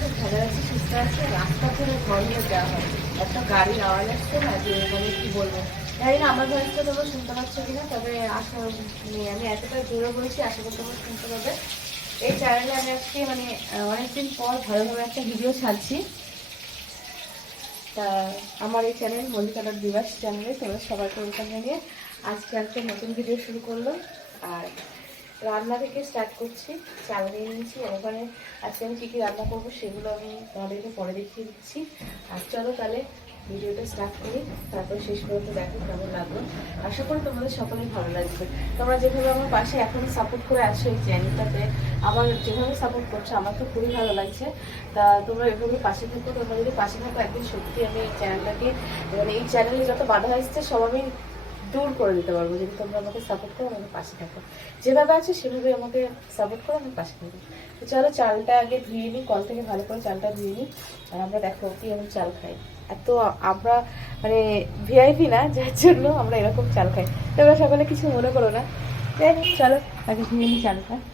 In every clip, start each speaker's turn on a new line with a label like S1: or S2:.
S1: Good কেমন আছো, সুস্থ আছি। রাস্তা ধরে ঘরে দেওয়া হয়। এত গাড়ির আওয়াজ আসছে, না, যে মানে কি বলব? জানি না, আমার ভয়েসটা তোমরা শুনতে পাচ্ছ কিনা, তবে আশা মানে আমি এতটা জোরে বলছি, আশা করি তোমরা শুনতে পাবে। এই চ্যানেলে আমি আজকে মানে অনেকদিন পর ভালোভাবে একটা ভিডিও ছাড়ছি। তা আমার এই চ্যানেল মল্লিকালার দিবাস চ্যানেলে তোমরা সবাইকে ওয়েলকাম জানিয়ে আজকে একটা নতুন ভিডিও শুরু করলাম আর রান্না থেকে স্টার্ট করছি, চাল নিয়ে নিয়েছি ওখানে আজকে আমি কী কী রান্না করব সেগুলো আমি তোমাদেরকে পরে দেখিয়ে দিচ্ছি। আর চলো তাহলে ভিডিওটা স্টার্ট করি, তারপর শেষ পর্যন্ত দেখো কেমন লাগল। আশা করি তোমাদের সকলেই ভালো লাগবে। তোমরা যেভাবে আমার পাশে এখনই সাপোর্ট করে আসছো এই চ্যানেলটাতে আমার যেভাবে সাপোর্ট করছ, আমার তো খুবই ভালো লাগছে। তা তোমরা এভাবে পাশে থাকো, তোমরা যদি পাশে থাকো, একদিন সত্যি আমি এই চ্যানেলটাকে মানে এই চ্যানেলে যত বাধা আসছে, সব আমি দূর করে দিতে পারব। যদি তোমরা আমাকে সাপোর্ট করো আমাকে পাশে থাকো যেভাবে আছে, সেভাবে আমাকে সাপোর্ট করো, আমি পাশে থাকো তো চলো, চালটা আগে ধুয়ে নিই, কল থেকে ভালো করে চালটা ধুয়ে নিই, আর আমরা দেখো কি আমি চাল খাই। এত আমরা মানে ভিআইপি না, যার জন্য আমরা এরকম চাল খাই। তোমরা সকালে কিছু মনে করো না। চলো, আগে নিয়ে চাল চালটা।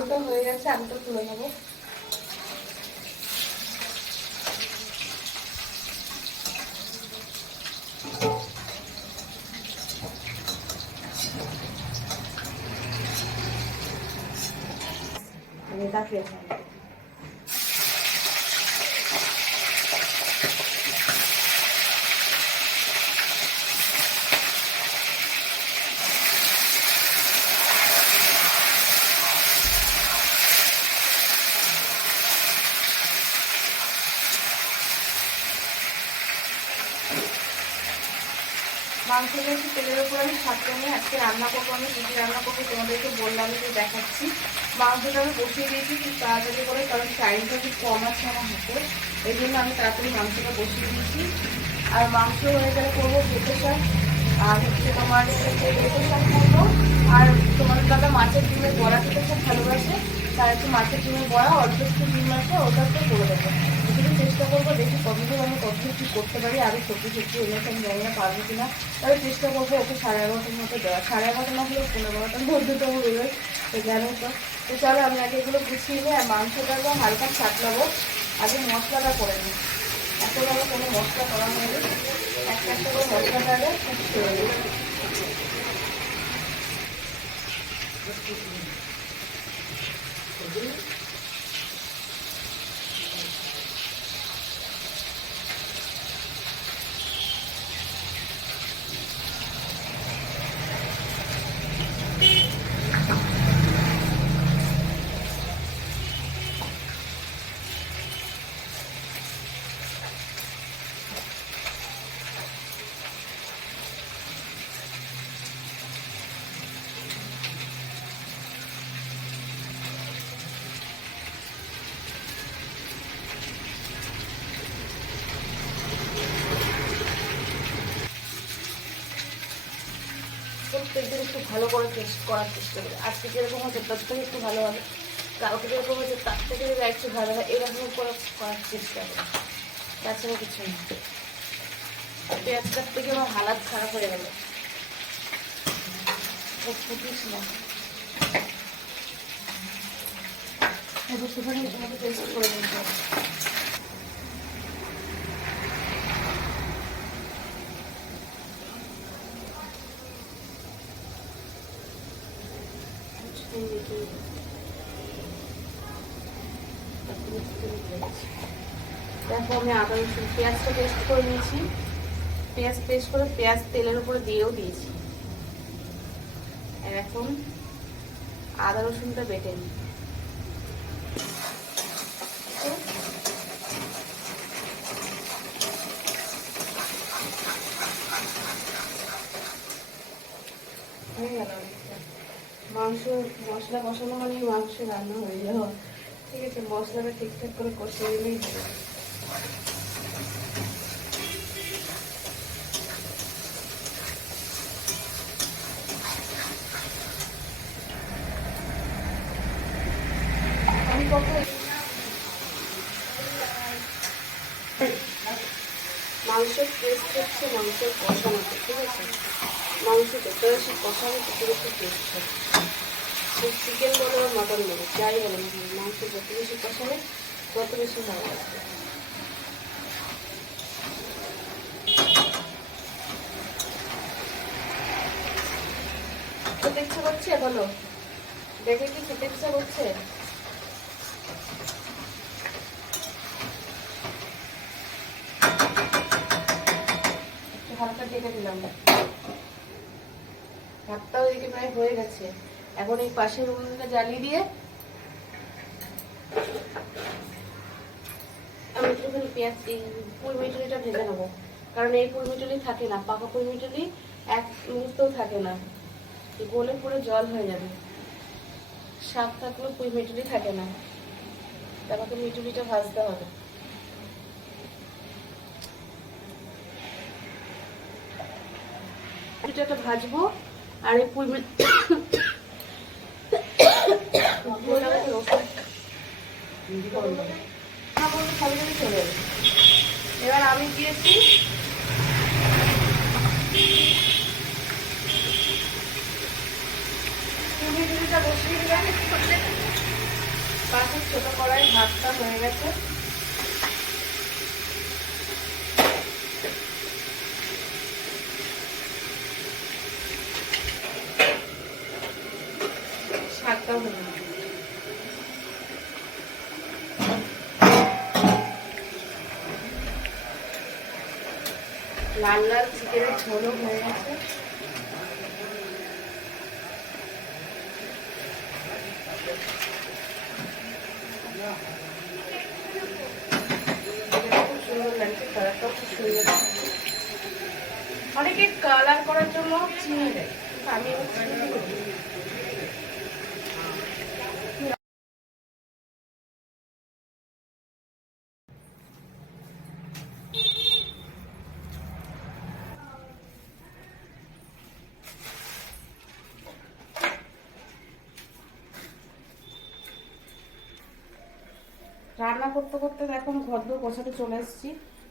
S1: আলুটা হয়ে গেছে আলুটা তুলে নেব। আমি তাকিয়ে মাংস নিয়েছি, তেলের উপর আমি সাতটা নিয়ে আজকে রান্না করব। আমি কী রান্না করব তোমাদেরকে বললাম যে দেখাচ্ছি। মাংসটা আমি বসিয়ে দিয়েছি খুব তাড়াতাড়ি করে, কারণ টাইমটা খুব কম আছে আমার হাতে। এই জন্য আমি তাড়াতাড়ি মাংসটা বসিয়ে দিয়েছি। আর মাংস হয়ে গেলে করব পেঁপে শাক। আর হচ্ছে তোমার করব। আর তোমার দাদা মাছের ডিমের বড়া খেতে খুব ভালোবাসে তার একটু মাছের ডিমের বড়া একটু ডিম আছে ওটাতে করে দেবো। চেষ্টা করব, দেখি কতদূর আমি কতদূর কী করতে পারি আরও সত্যি সত্যি এনেছে আমি জানি না পারব কিনা। তবে চেষ্টা করব ওকে সাড়ে এগারোটার মতো দেওয়া সাড়ে এগারোটা না হলেও পনেরো বারোটার মধ্যে তো বেরোয় তো জানো তো। তো চলো আমি আগে এগুলো গুছিয়ে নিই আর মাংসটা একদম হালকা ছাটলাবো। আগে মশলাটা করে নিই। এখন আমার কোনো মশলা করা হয়নি। একটা একটা করে মশলাটা আগে প্রত্যেকদিন একটু ভালো করে টেস্ট করার চেষ্টা করি। আজকে যেরকম হচ্ছে? তার থেকে একটু ভালো হবে। কালকে যেরকম হচ্ছে? তার থেকে যদি একটু ভালো হয়, এরকম করে করার চেষ্টা করি। তাছাড়া কিছু না। পেঁয়াজটার থেকে আমার হালাত খারাপ হয়ে গেল। ফুটিস না। পেস্ট করে নিতে দেখো, আমি আদা পেঁয়াজটা পেস্ট করে নিয়েছি। পেঁয়াজ পেস্ট করে পেঁয়াজ তেলের উপরে দিয়েও দিয়েছি। এখন আদা রসুনটা বেটে নিই। মাংস মশলা কষানো মানে মাংস রান্না হয়ে যাওয়া ঠিক আছে, মশলাটা ঠিকঠাক করে কষিয়ে নিলেই হবে। মাংসের টেস্ট হচ্ছে মাংসের কষানোতে, ঠিক আছে? মাংস যত বেশি কষানো বেশি টেস্ট চিকেন বলো বা মটন বলো, যাই বলো না মাংস যত বেশি কষাবে, তত বেশি ভালো লাগবে। খেতে ইচ্ছা করছে বলো দেখে কি খেতে ইচ্ছা করছে? হালকা ঢেকে দিলাম ভাতটাও এদিকে প্রায় হয়ে গেছে। এখন এই পাশের উনুনটা জ্বালিয়ে দিয়ে আমি একটুখানি পেঁয়াজ এই পুরমিটুলিটা ভেজে নেব। কারণ এই পুর মিটুলি থাকে না, পাকা পুর মিটুলি এক মুহূর্তেও থাকে না। গলে পুরো জল হয়ে যাবে। শাক থাকলেও পুঁই থাকে না। তা আমাকে মিটুলিটা ভাজতে হবে। ভাজবো আর এই পুঁই যাবে। এবার আমি দিয়েছি বসিয়ে দিলাম কড়াই ভাতটা হয়ে গেছে শাকটাও হয়ে গেছে লাল লাল চিকেনের হয়ে গেছে। খুব সুন্দর লাগছে কালারটা খুব সুন্দর অনেকে কালার করার জন্য চিনি দেয় আমি চিনি রান্না করতে করতে দেখুন ঘর দোর বসাতে চলে এসেছি।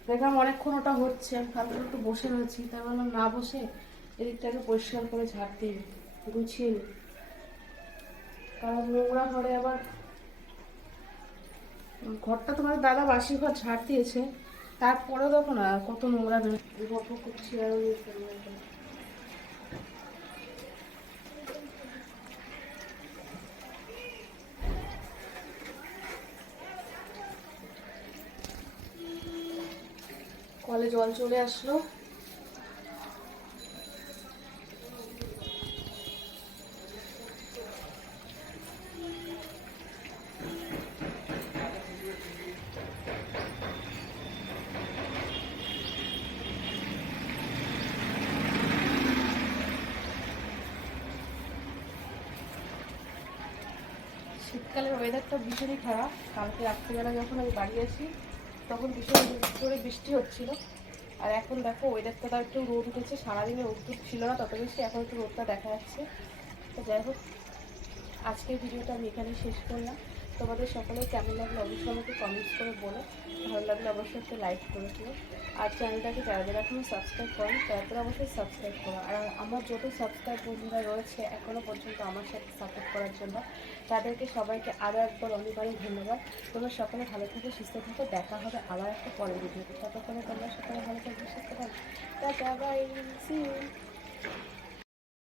S1: দেখলাম অনেকক্ষণ ওটা হচ্ছে, আমি ভালো একটু বসে রয়েছি, তাই বললাম না বসে এদিকটাকে পরিষ্কার করে ঝাড় দিই গুছিয়ে নিই। কারণ নোংরা ঘরে আবার ঘরটা তোমার দাদা বাসি ঘর ঝাড় দিয়েছে, তারপরেও দেখো না কত নোংরা গল্প করছি আর কলে জল চলে আসলো। শীতকালের ওয়েদারটা ভীষণই খারাপ। কালকে রাত্রিবেলা যখন আমি বাড়ি আসি তখন ভীষণ জোরে বৃষ্টি হচ্ছিল। আর এখন দেখো ওয়েদারটা তার একটু রোদ উঠেছে, সারাদিনে রোদ ছিল না তত বেশি, এখন একটু রোদটা দেখা যাচ্ছে। তো যাই হোক, আজকের ভিডিওটা আমি এখানেই শেষ করলাম। তোমাদের সকলে কেমন লাগল অবশ্যই আমাকে কমেন্টস করে বলো। ভালো লাগলে অবশ্যই একটা লাইক করে দিও। আর চ্যানেলটাকে যারা যারা এখনও সাবস্ক্রাইব করেন, তারা তারা অবশ্যই সাবস্ক্রাইব করো। আর আমার যত সাবস্ক্রাইব বন্ধুরা রয়েছে এখনও পর্যন্ত আমার সাথে সাপোর্ট করার জন্য, তাদেরকে সবাইকে আরও একবার অনেক অনেক ধন্যবাদ। তোমরা সকলে ভালো থেকে, সুস্থ থাকো। দেখা হবে আবার একটা পরের ভিডিওতে ততক্ষণে তোমরা সকলে ভালো থাকবে সুস্থ থাকো। Tata bye C